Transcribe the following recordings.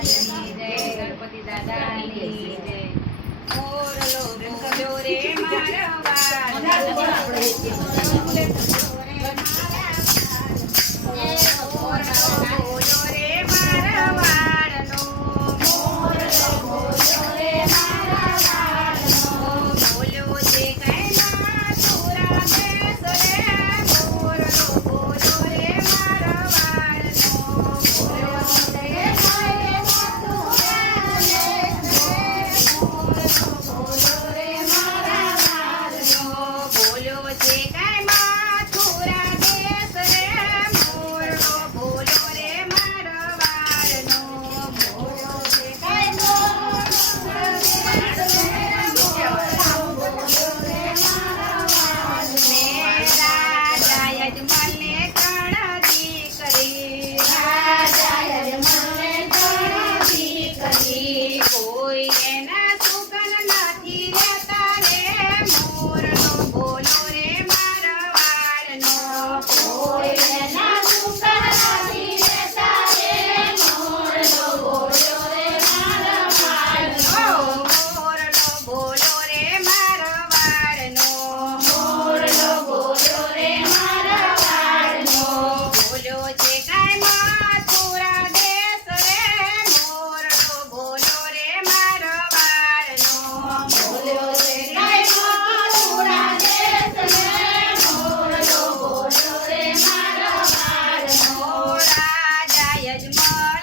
દાદાની જય ગણપતિ દાદાની જય. મોરલો બોલ્યો રે મારવાડ my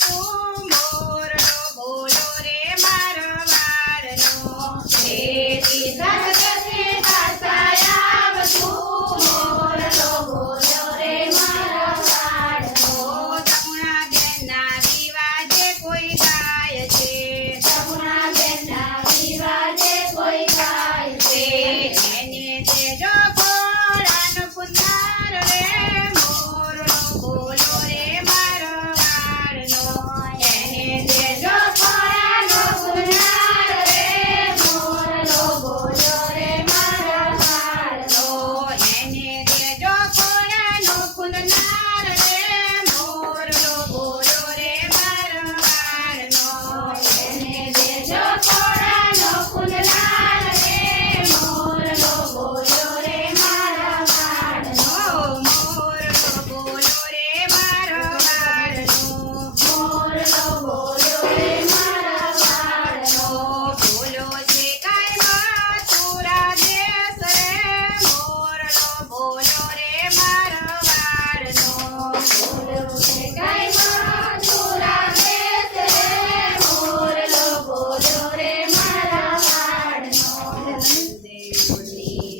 આવશું મોરલો